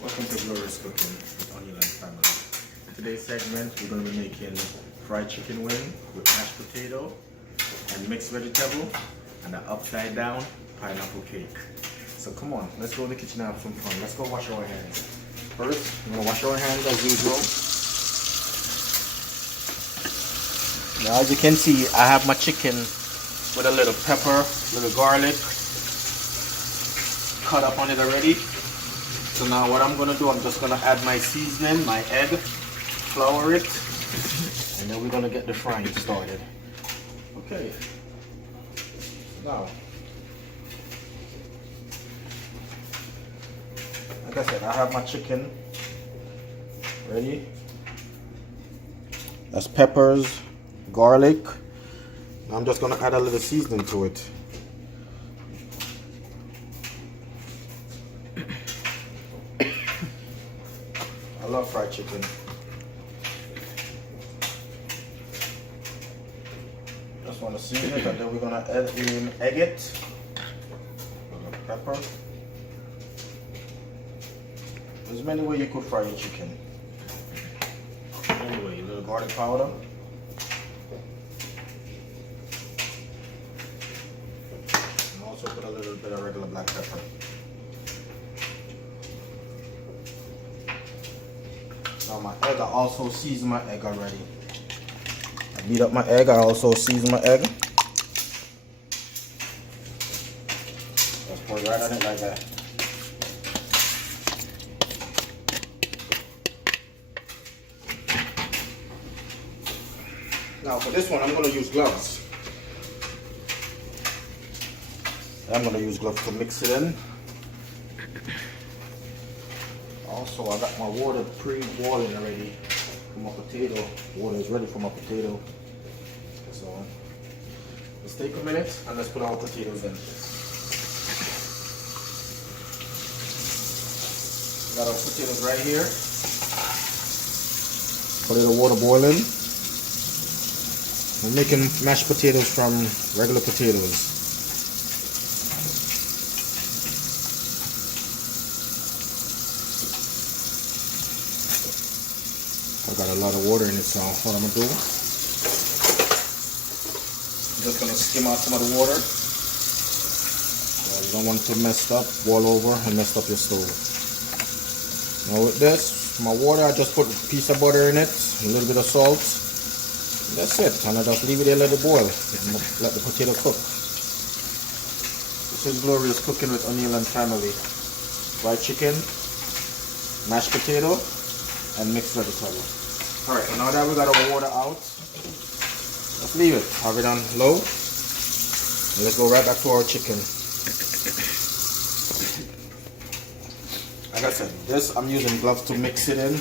Welcome to Glorious Cooking with Onion and Family. In today's segment, we're going to be making fried chicken wing with mashed potato and mixed vegetable and an upside down pineapple cake. So come on, let's go in the kitchen and have some fun. Let's go wash our hands. First, we're going to wash our hands as usual. Now as you can see, I have my chicken with a little pepper, little garlic cut up on it already. So now what I'm going to do, I'm just going to add my seasoning, my egg, flour it, and then we're going to get the frying started. Okay. Now, like I said, I have my chicken ready. That's peppers, garlic. Now I'm just going to add a little seasoning to it. I love fried chicken. Just want to season it, and then we're gonna egg it. A little pepper. There's many ways you could fry your chicken. Anyway, a little garlic powder. And also put a little bit of regular black pepper. Now my egg, I also season my egg already. I beat up my egg, I also season my egg. Just pour it right on it like that. Now for this one, I'm going to use gloves. I'm going to use gloves to mix it in. Also, I got my water pre-boiling already for my potato. Water is ready for my potato. So, let's take a minute and let's put our potatoes in. Got our potatoes right here. Put a little water boiling. We're making mashed potatoes from regular potatoes. I got a lot of water in it, so what I'm gonna do, I'm just gonna skim out some of the water. So you don't want it to mess up, boil over, and mess up your stove. Now with this, my water, I just put a piece of butter in it, a little bit of salt. That's it, and I just leave it there, let it boil, and let the potato cook. This is Glorious Cooking with Onion and Family. Fried chicken, mashed potato, and mixed vegetable. Alright, so now that we got our water out, let's leave it. Have it on low. And let's go right back to our chicken. Like I said, this I'm using gloves to mix it in.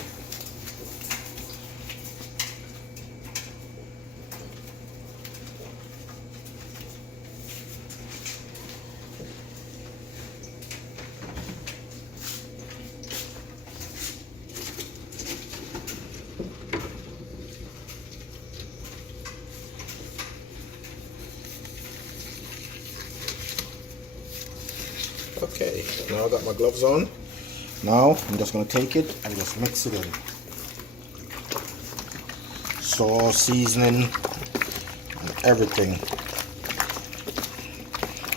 Okay, now I got my gloves on. Now I'm just going to take it and just mix it in. Sauce, seasoning, and everything.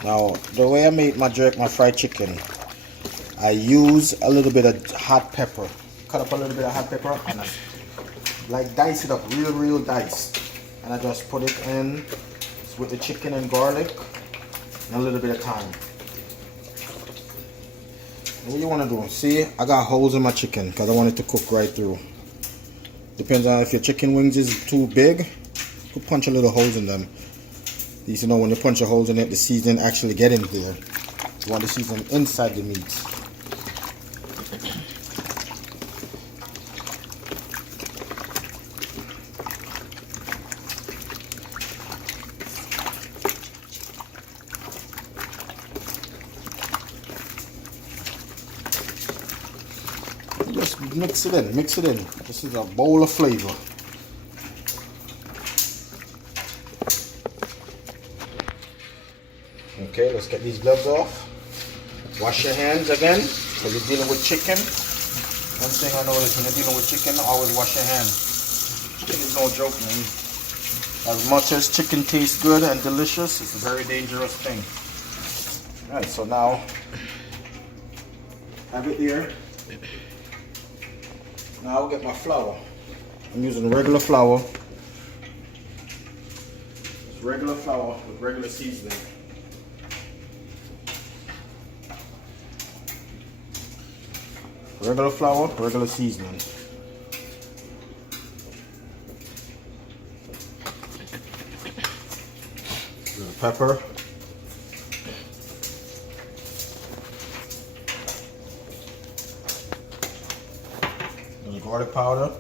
Now the way I make my fried chicken, I use a little bit of hot pepper. Cut up a little bit of hot pepper and I like dice it up, real diced. And I just put it in with the chicken and garlic and a little bit of thyme. What you want to do, see, I got holes in my chicken because I want it to cook right through. Depends on if your chicken wings is too big, you could punch a little holes in them. At least you know when you punch a holes in it, the seasoning actually get in there. You want the seasoning inside the meat. Just mix it in, mix it in. This is a bowl of flavor. Okay, let's get these gloves off. Wash your hands again, because you're dealing with chicken. One thing I know is when you're dealing with chicken, always wash your hands. Chicken is no joke, man. As much as chicken tastes good and delicious, it's a very dangerous thing. Alright, so now have it there. Now I'll get my flour. I'm using regular flour. It's regular flour with regular seasoning. Regular flour, regular seasoning. Little pepper. Little garlic powder.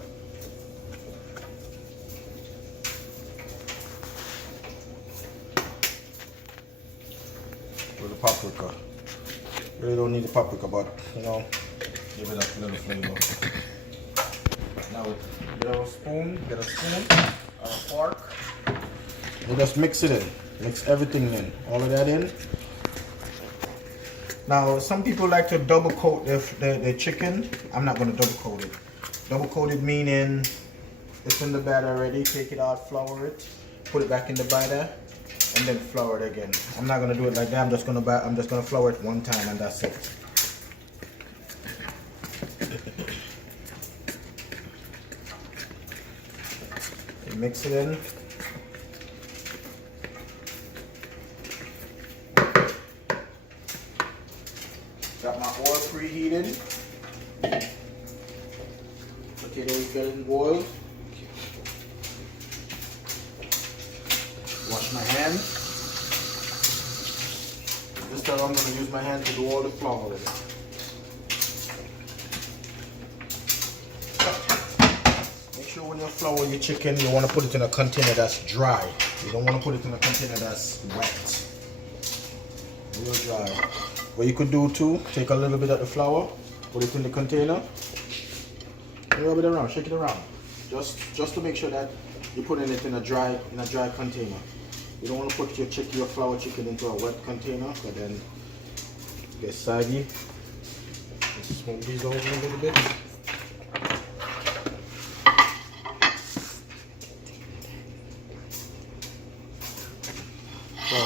Little paprika. Really don't need the paprika, but you know, give it a little flavor. Now get a spoon or a fork. And just mix it in. Mix everything in. All of that in. Now some people like to double coat their chicken. I'm not going to double coat it. Double coated meaning it's in the batter already. Take it out, flour it, put it back in the batter, and then flour it again. I'm not going to do it like that. I'm just going to flour it one time and that's it. Mix it in. Got my oil preheated. Potato is getting boiled. Wash my hands. This time I'm going to use my hand to do all the flour in it. When you flour your chicken, you want to put it in a container that's dry. You don't want to put it in a container that's wet. Real dry. What you could do too, take a little bit of the flour, put it in the container, and rub it around, shake it around. Just to make sure that you're putting it in a dry container. You don't want to put your flour chicken into a wet container, because then it gets saggy. Let's smoke these over a little bit. So,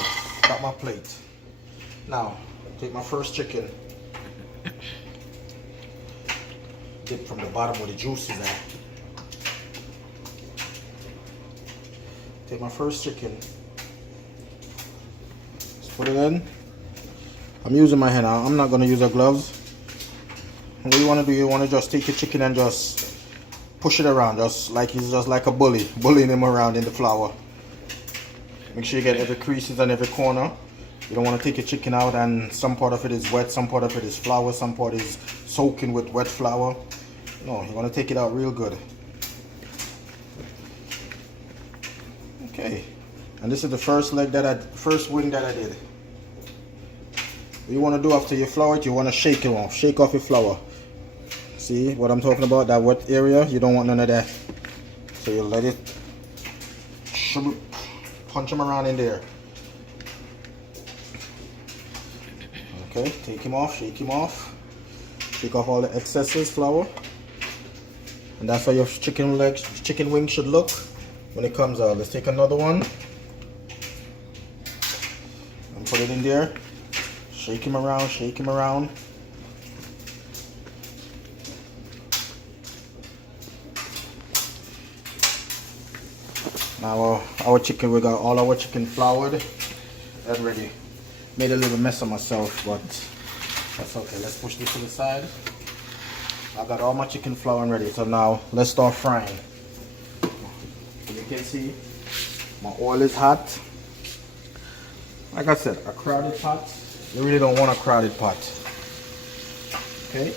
got my plate. Now, take my first chicken. Dip from the bottom where the juice is at. Take my first chicken. Just put it in. I'm using my hand. I'm not going to use the gloves. What you want to do, you want to just take your chicken and just push it around. Just like he's just like a bully. Bullying him around in the flour. Make sure you get every creases and every corner. You don't want to take your chicken out and some part of it is wet, some part of it is flour, some part is soaking with wet flour. No, you want to take it out real good. Okay, and this is the first wing that I did. What you want to do after you flour it, you want to shake it off. Shake off your flour. See what I'm talking about? That wet area, you don't want none of that. So you let it punch them around in there. Okay, take him off, shake him off. Shake off all the excesses, flour. And that's how your chicken wing should look when it comes out. Let's take another one. And put it in there. Shake him around, shake him around. Now our chicken, we got all our chicken floured and ready. Made a little mess of myself, but that's okay. Let's push this to the side. I got all my chicken flour and ready. So now let's start frying. You can see my oil is hot. Like I said, a crowded pot. You really don't want a crowded pot. Okay.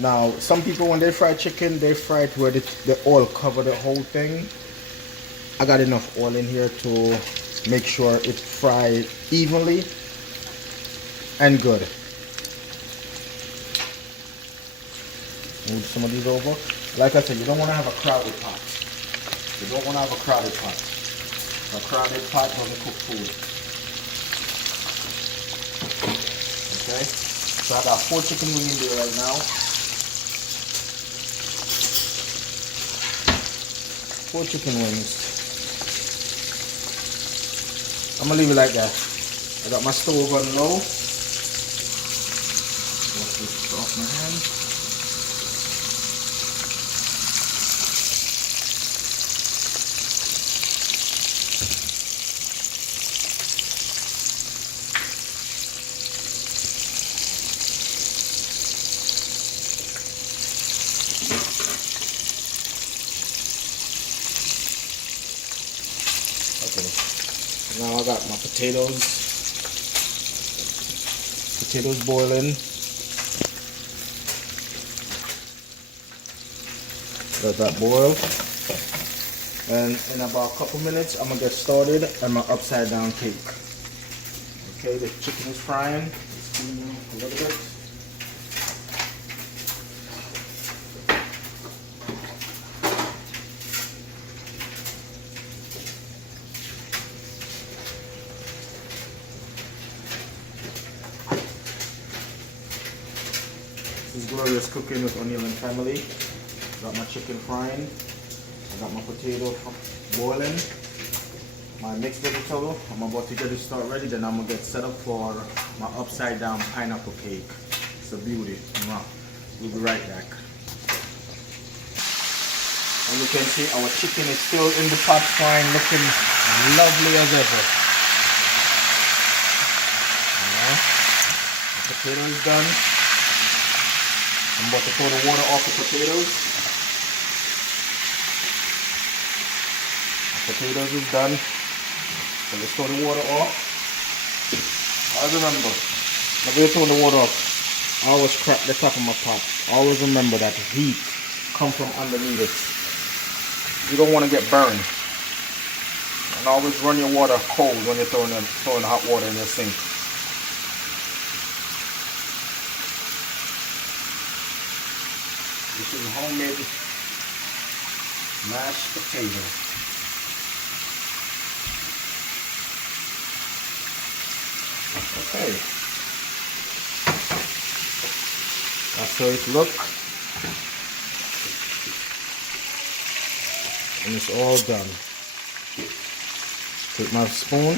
Now some people when they fry chicken, they fry it where the oil cover the whole thing. I got enough oil in here to make sure it fried evenly and good. Move some of these over. Like I said, you don't want to have a crowded pot. You don't want to have a crowded pot. A crowded pot doesn't cook food. Okay? So I got 4 chicken wings in there right now. 4 chicken wings. I'm gonna leave it like that. I got my stove on low. Wash this off my hand. Okay, now I got my potatoes boiling. Let that boil, and in about a couple minutes I'm gonna get started on my upside down cake. Okay, the chicken is frying. It's steaming a little bit. This is Glorious Cooking with O'Neill and Family. Got my chicken frying. I got my potato boiling. My mixed vegetable. I'm about to get it started ready. Then I'm gonna get set up for my upside down pineapple cake. It's a beauty. We'll be right back. As you can see, our chicken is still in the pot frying, looking lovely as ever. The potato is done. I'm about to pour the water off the potatoes. The potatoes is done. So let's pour the water off. Always remember, whenever you turn the water off, always crack the top of my pot. Always remember that the heat comes from underneath it. You don't want to get burned. And always run your water cold when you're throwing hot water in your sink. This is homemade mashed potato. Okay. That's how it looks. And it's all done. Take my spoon.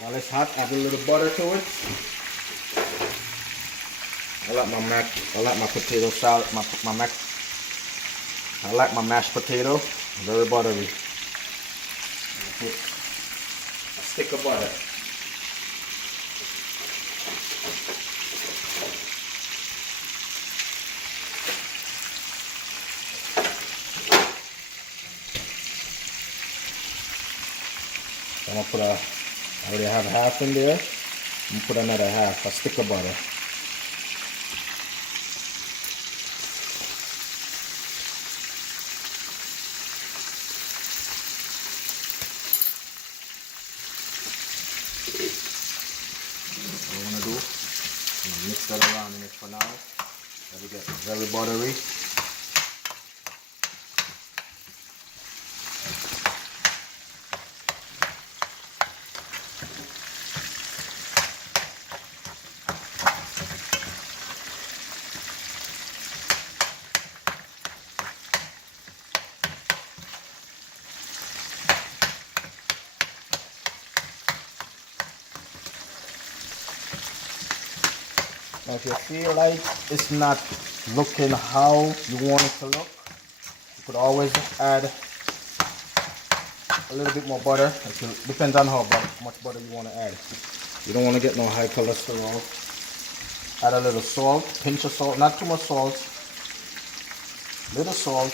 While it's hot, add a little butter to it. I like my potato salad, I like my mashed potato, very buttery. Put a stick of butter. I'm gonna put I already have half in there. I'm gonna put another half, a stick of butter. What I want to do, I'm going to mix that around in it for now. Let it get very buttery. Now if you feel like it's not looking how you want it to look, you could always add a little bit more butter. It depends on how much butter you want to add. You don't want to get no high cholesterol. Add a little salt, pinch of salt, not too much salt. Little salt.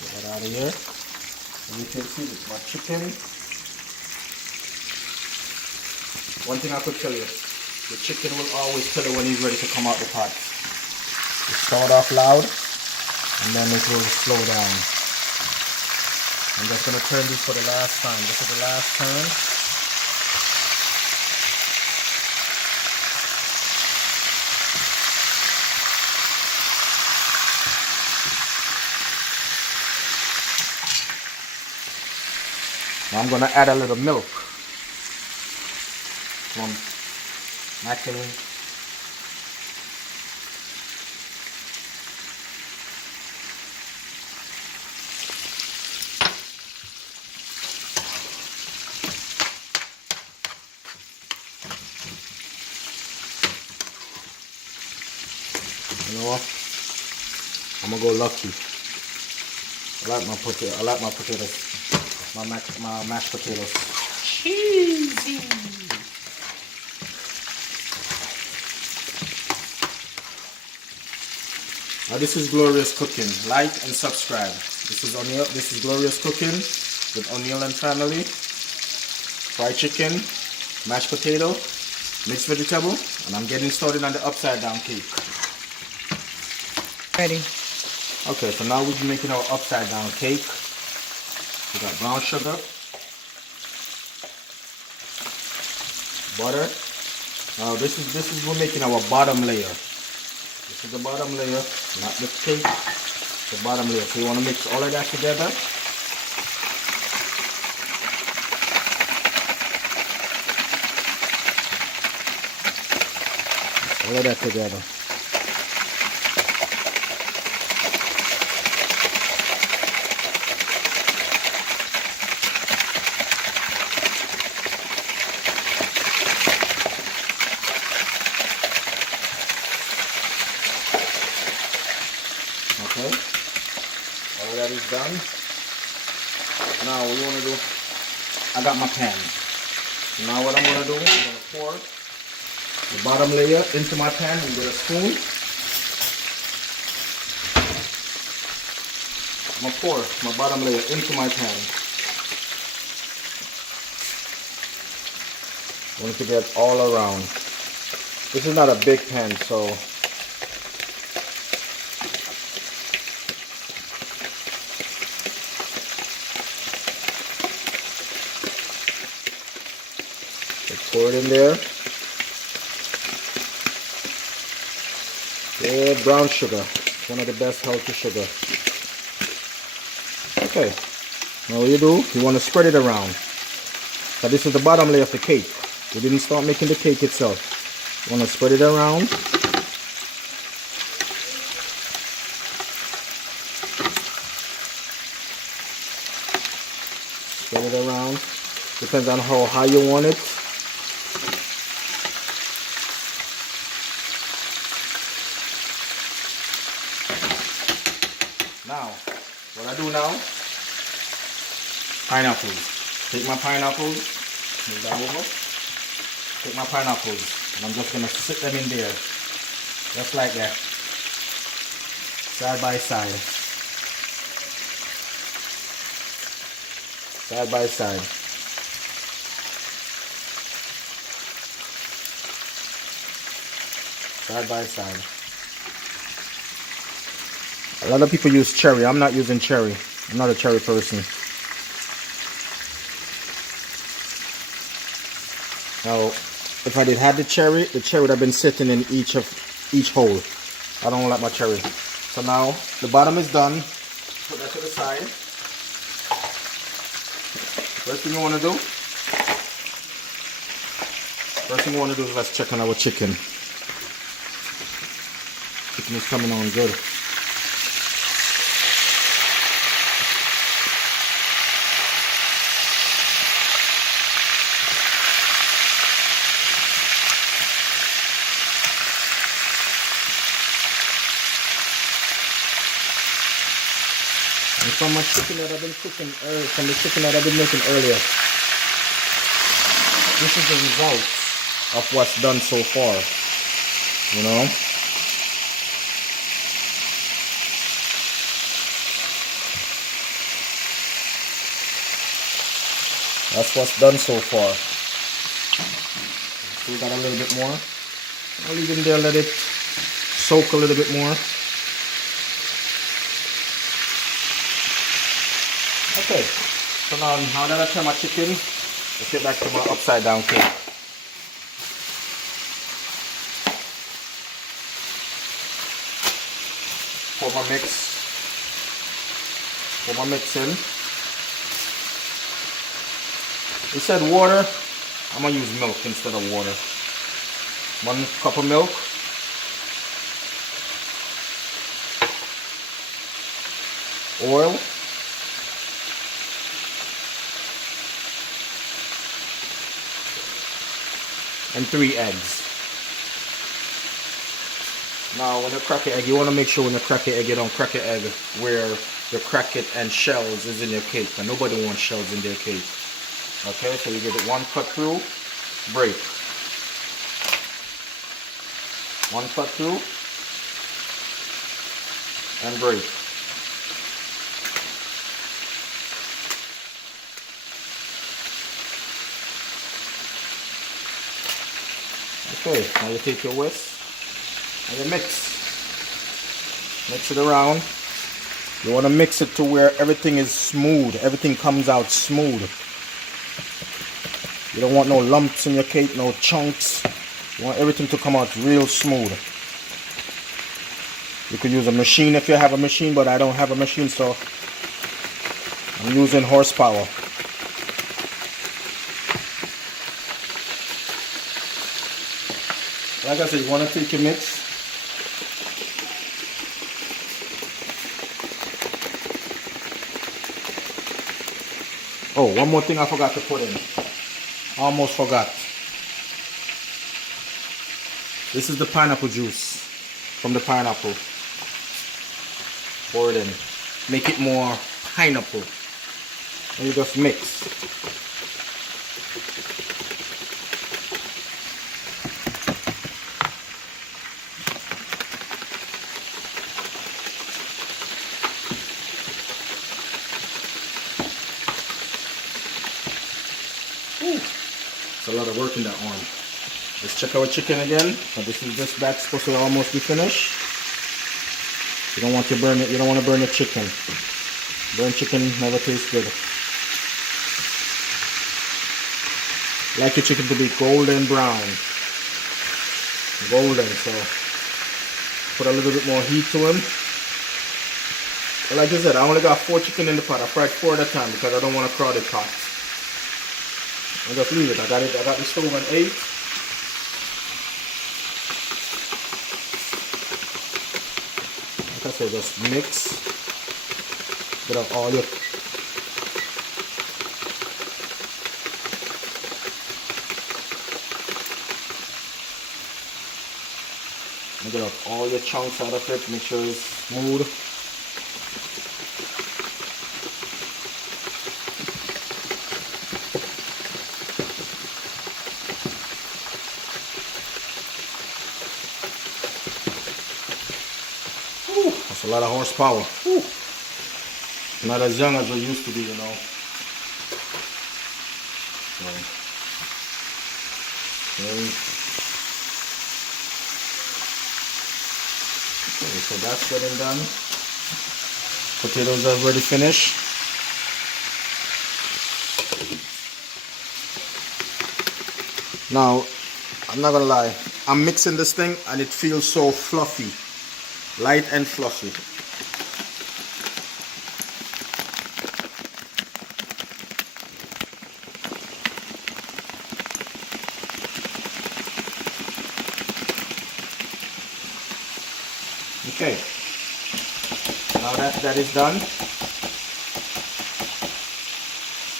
Get that out of here. And you can see this, my chicken. One thing I could tell you, the chicken will always tell you when he's ready to come out the pot. You start off loud, and then it will slow down. I'm just going to turn this for the last time. This is the last turn. Now I'm gonna add a little milk from making. You know what? I'm gonna go lucky. I like my potato. I like my potatoes. My mashed potatoes. Cheesy. Now this is Glorious Cooking. Like and subscribe. This is O'Neil. This is Glorious Cooking with O'Neil and family. Fried chicken, mashed potato, mixed vegetable, and I'm getting started on the upside down cake. Ready. Okay, so now we're making our upside down cake. We got brown sugar, butter. Now this is we're making our bottom layer. This is the bottom layer, not the cake. The bottom layer. So you want to mix all of that together. All of that together. Okay, all of that is done. Now what you want to do, I got my pan. Now what I'm going to do, I'm going to pour the bottom layer into my pan with a spoon. I'm going to pour my bottom layer into my pan. I want it to get all around. This is not a big pan, so pour it in there. Yeah, brown sugar. One of the best healthy sugar. Okay. Now what you do, you want to spread it around. So this is the bottom layer of the cake. We didn't start making the cake itself. You want to spread it around. Spread it around. Depends on how high you want it. Now, what I do now, pineapples. Take my pineapples, move that over. Take my pineapples, and I'm just going to sit them in there. Just like that. Side by side. Side by side. Side by side. A lot of people use cherry. I'm not using cherry. I'm not a cherry person. Now, if I did have the cherry would have been sitting in each hole. I don't like my cherry. So now the bottom is done. Put that to the side. First thing you want to do. Is let's check on our chicken. Chicken is coming on good. And from my chicken that I've been cooking, from the chicken that I've been making earlier, this is the result of what's done so far. You know. That's what's done so far. Still got a little bit more. I'll leave it in there, let it soak a little bit more. Okay, so now that I turn my chicken, let's get back to my upside down cake. Pour my mix in. It said water. I'm gonna use milk instead of water. 1 cup of milk. Oil. And 3 eggs. Now when you crack your egg, you want to make sure when you crack your egg, you don't crack your egg where the crack it and shells is in your cake. And nobody wants shells in their cake. Okay, so you give it 1 cut through, break. 1 cut through, and break. Okay, now you take your whisk and you mix. Mix it around. You want to mix it to where everything is smooth. Everything comes out smooth. You don't want no lumps in your cake, no chunks. You want everything to come out real smooth. You could use a machine if you have a machine, but I don't have a machine, so I'm using horsepower. Like I said, you want to take your mix. Oh, one more thing I forgot to put in. Almost forgot. This is the pineapple juice from the pineapple. Pour it in. Make it more pineapple. And you just mix. It's a lot of work in that one. Let's check our chicken again. So this batch supposed to almost be finished. You don't want to burn it. You don't want to burn the chicken. Burnt chicken never tastes good. Like your chicken to be golden brown. Golden, so put a little bit more heat to them. But like I said, I only got 4 chicken in the pot. I fried 4 at a time because I don't want a crowded pot. I'll just leave it. I got the stove on 8. Like I said, just mix. Get out all your get out all your chunks out of it. Make sure it's smooth. That's a lot of horsepower. Whew. Not as young as I used to be, you know. So, okay, so that's getting done. Potatoes are already finished. Now, I'm not gonna lie, I'm mixing this thing and it feels so fluffy. Light and fluffy. Okay. Now that is done,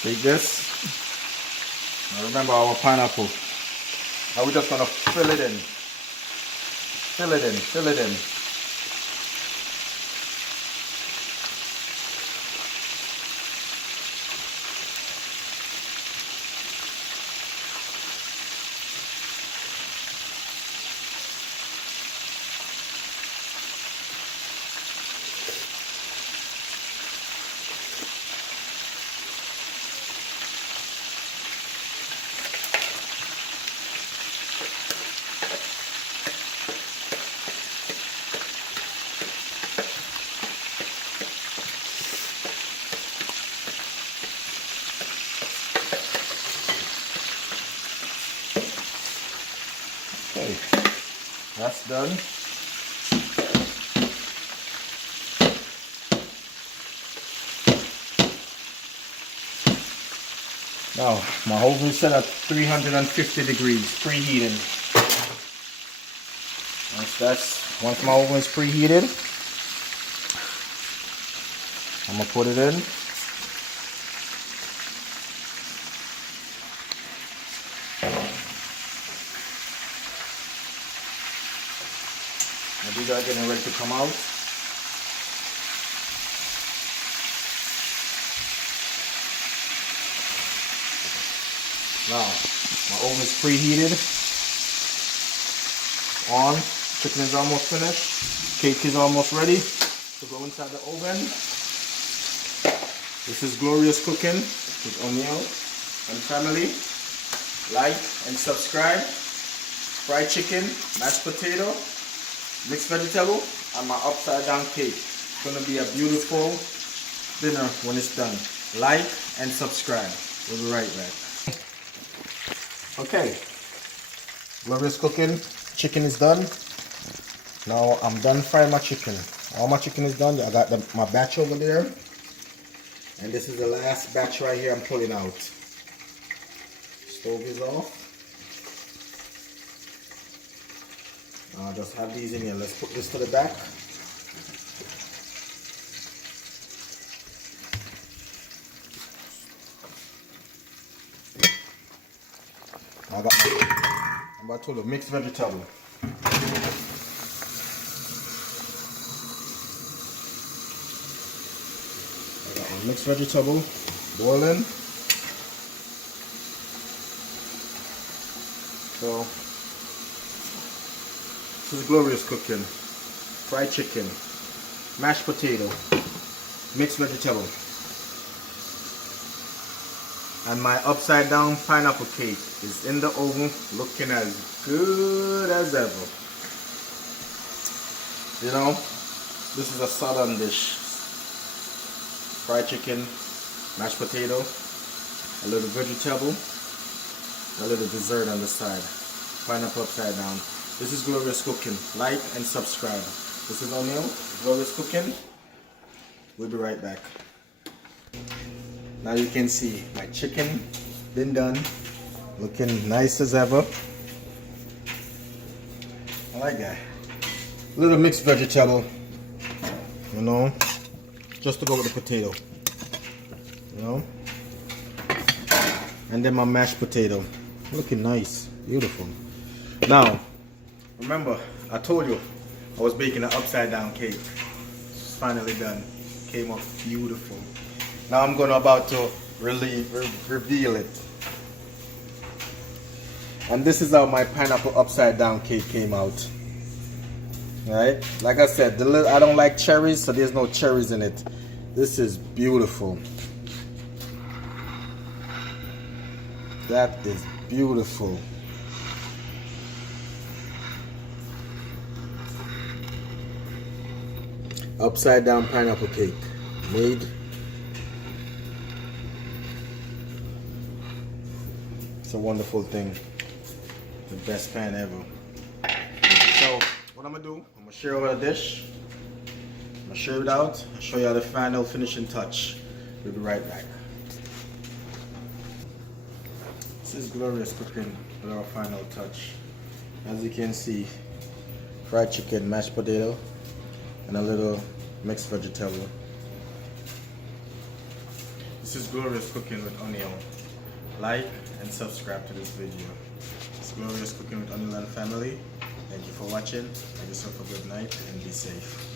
take this. Now remember our pineapple. Now we're just gonna fill it in. Fill it in, fill it in. Okay, that's done. Now, my oven is set at 350 degrees, preheating. Once my oven is preheated, I'm gonna put it in. And these are getting ready to come out. Now, my oven is preheated. On. Chicken is almost finished. Cake is almost ready to go inside the oven. This is Glorious Cooking with O'Neill and family. Like and subscribe. Fried chicken, mashed potato, mixed vegetable, and my upside down cake. It's gonna be a beautiful dinner when it's done. Like and subscribe. We'll be right back. Okay, Glorious Cooking, chicken is done. Now I'm done frying my chicken. All my chicken is done. I got my batch over there. And this is the last batch right here I'm pulling out. Stove is off. I'll just have these in here. Let's put this to the back. I'm about to do mixed vegetable. I got my mixed vegetable boiling. So this is Glorious Cooking. Fried chicken, mashed potato, mixed vegetable. And my upside down pineapple cake is in the oven looking as good as ever. You know, this is a southern dish. Fried chicken, mashed potato, a little vegetable, a little dessert on the side. Pineapple upside down. This is Glorious Cooking. Like and subscribe. This is O'Neill, Glorious Cooking. We'll be right back. Now you can see my chicken been done, looking nice as ever. I like that. A little mixed vegetable, you know, just to go with the potato, you know. And then my mashed potato, looking nice, beautiful. Now, remember I told you I was baking an upside down cake. It's finally done. Came up beautiful. Now I'm about to reveal it. And this is how my pineapple upside down cake came out. Right? Like I said, I don't like cherries, so there's no cherries in it. This is beautiful. That is beautiful. Upside down pineapple cake. Made. A wonderful thing, the best pan ever. So what I'm gonna do, I'm gonna share over the dish, I'm gonna share it out, I'll show you the final finishing touch. We'll be right back. This is Glorious Cooking with our final touch. As you can see, fried chicken, mashed potato, and a little mixed vegetable. This is Glorious Cooking with O'Neill. Like and subscribe to this video. It's Glorious Cooking with O'Neill and family. Thank you for watching. Have yourself a good night and be safe.